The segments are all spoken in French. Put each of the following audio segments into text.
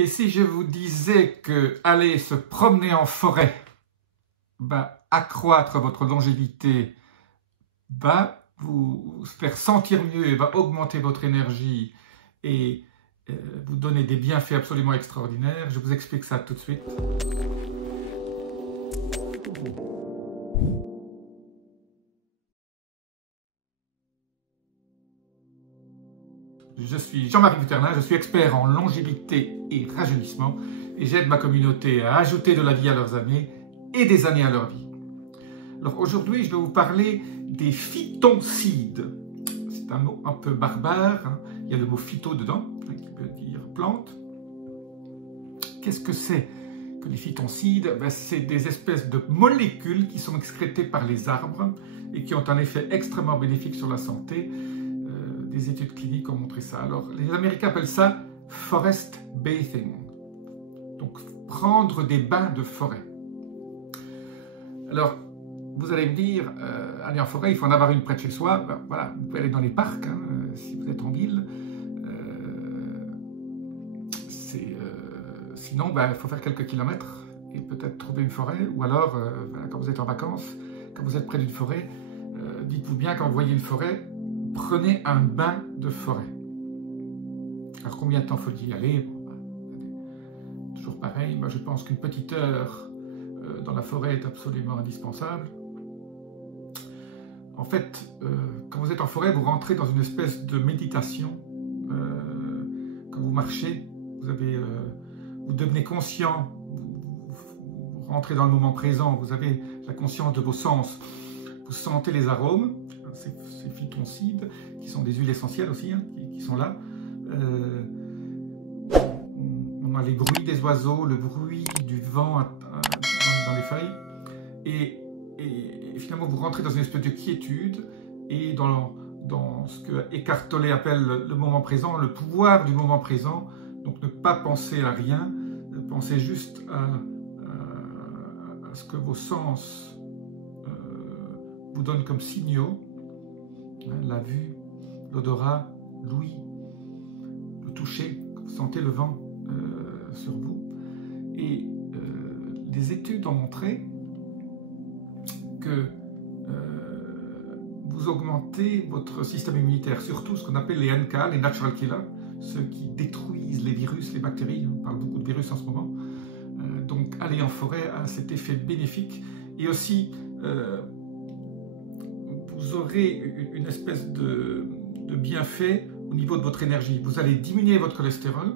Et si je vous disais que aller se promener en forêt va accroître votre longévité, va vous faire sentir mieux et va augmenter votre énergie et vous donner des bienfaits absolument extraordinaires, je vous explique ça tout de suite. Je suis Jean-Marie Buterlin, je suis expert en longévité et rajeunissement et j'aide ma communauté à ajouter de la vie à leurs années et des années à leur vie. Alors aujourd'hui, je vais vous parler des phytoncides. C'est un mot un peu barbare, hein. Il y a le mot phyto dedans, hein, qui veut dire plante. Qu'est-ce que c'est que les phytoncides? C'est des espèces de molécules qui sont excrétées par les arbres et qui ont un effet extrêmement bénéfique sur la santé. Des études cliniques ont montré ça. Alors, les Américains appellent ça forest bathing, donc prendre des bains de forêt. Alors, vous allez me dire, aller en forêt, il faut en avoir une près de chez soi. Ben, voilà, vous pouvez aller dans les parcs, hein, si vous êtes en ville. Sinon, il faut faire quelques kilomètres et peut-être trouver une forêt. Ou alors, quand vous êtes en vacances, quand vous êtes près d'une forêt, dites-vous bien, quand vous voyez une forêt, prenez un bain de forêt. Alors combien de temps faut-il y aller? Toujours pareil, moi je pense qu'une petite heure dans la forêt est absolument indispensable. En fait, quand vous êtes en forêt, vous rentrez dans une espèce de méditation. Quand vous marchez, vous devenez conscient, vous rentrez dans le moment présent, vous avez la conscience de vos sens, vous sentez les arômes, ces phytoncides, qui sont des huiles essentielles aussi, hein, qui sont là. On a les bruits des oiseaux, le bruit du vent dans les feuilles. Et finalement, vous rentrez dans une espèce de quiétude et dans ce que Eckhart Tolle appelle le moment présent, le pouvoir du moment présent. Donc ne pas penser à rien, pensez juste à ce que vos sens vous donnent comme signaux. La vue, l'odorat, l'ouïe, le toucher, vous sentez le vent sur vous. Et les études ont montré que vous augmentez votre système immunitaire, surtout ce qu'on appelle les NK, les natural killers, ceux qui détruisent les virus, les bactéries. On parle beaucoup de virus en ce moment. Donc aller en forêt a cet effet bénéfique. Et aussi, vous aurez une espèce de bienfait au niveau de votre énergie. Vous allez diminuer votre cholestérol,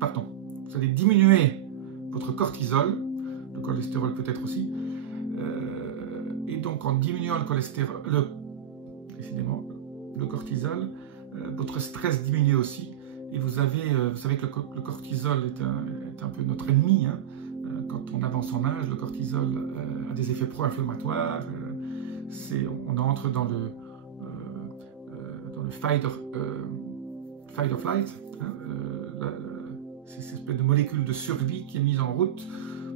vous allez diminuer votre cortisol, le cholestérol peut-être aussi, et donc en diminuant le cholestérol, le cortisol, votre stress diminue aussi, et vous savez que le cortisol est un peu notre ennemi, hein. Quand on avance en âge, le cortisol a des effets pro-inflammatoires. On entre dans le fight or flight, hein, c'est cette espèce de molécule de survie qui est mise en route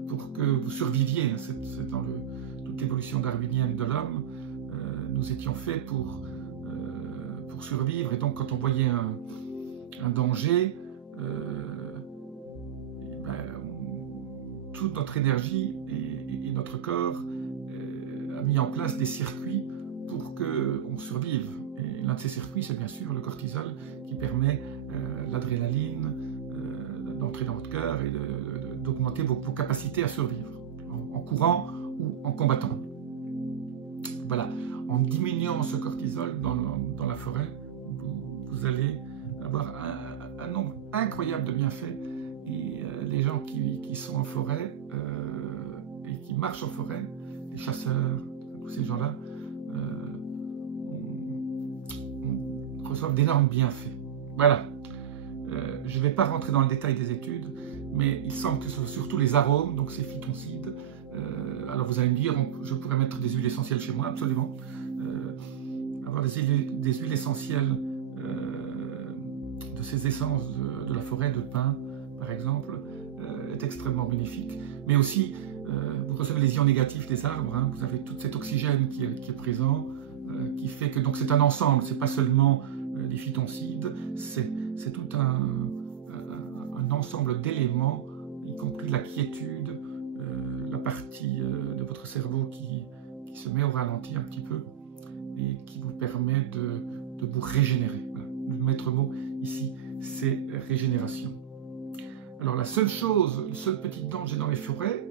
pour que vous surviviez. C'est dans toute l'évolution darwinienne de l'homme. Nous étions faits pour survivre, et donc quand on voyait un danger, toute notre énergie et notre corps a mis en place des circuits pour qu'on survive. Et l'un de ces circuits, c'est bien sûr le cortisol, qui permet l'adrénaline d'entrer dans votre cœur et d'augmenter vos capacités à survivre, en courant ou en combattant. Voilà, en diminuant ce cortisol dans la forêt, vous allez avoir un nombre incroyable de bienfaits. Et les gens qui sont en forêt et qui marchent en forêt, les chasseurs, tous ces gens-là, reçoivent d'énormes bienfaits. Voilà. Je ne vais pas rentrer dans le détail des études, mais il semble que ce soit surtout les arômes, donc ces phytoncides. Alors vous allez me dire, je pourrais mettre des huiles essentielles chez moi, absolument. Avoir des huiles essentielles de ces essences de la forêt, de pin, par exemple, est extrêmement bénéfique. Mais aussi, vous recevez les ions négatifs des arbres, hein, vous avez tout cet oxygène qui est présent, qui fait que donc c'est un ensemble, c'est pas seulement les phytoncides, c'est tout un ensemble d'éléments, y compris la quiétude, la partie de votre cerveau qui se met au ralenti un petit peu et qui vous permet de vous régénérer. Voilà. Le maître mot ici, c'est régénération. Alors la seule chose, le seul petit danger dans les forêts,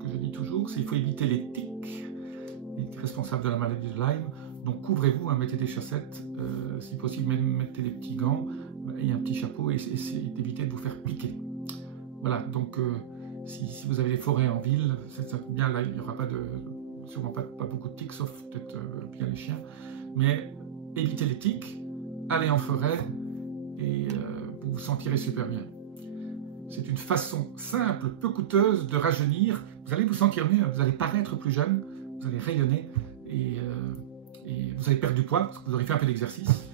que je dis toujours, c'est qu'il faut éviter les tiques, responsables de la maladie de Lyme. Donc couvrez-vous, mettez des chaussettes, si possible mettez des petits gants et un petit chapeau et essayez d'éviter de vous faire piquer. Voilà, donc si vous avez des forêts en ville, bien là il n'y aura sûrement pas beaucoup de tiques, sauf peut-être bien les chiens, mais évitez les tiques, allez en forêt et vous vous sentirez super bien. C'est une façon simple, peu coûteuse de rajeunir. Vous allez vous sentir mieux, vous allez paraître plus jeune, vous allez rayonner et vous allez perdre du poids parce que vous aurez fait un peu d'exercice.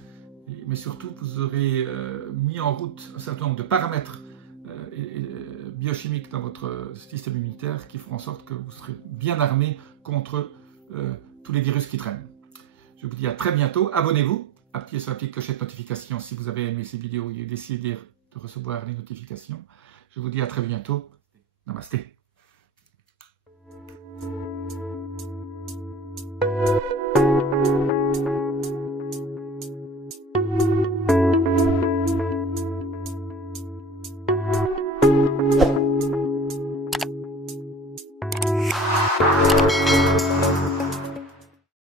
Mais surtout, vous aurez mis en route un certain nombre de paramètres biochimiques dans votre système immunitaire qui feront en sorte que vous serez bien armé contre tous les virus qui traînent. Je vous dis à très bientôt. Abonnez-vous, appuyez sur la petite clochette notification si vous avez aimé ces vidéos et décidé de recevoir les notifications. Je vous dis à très bientôt. Namasté.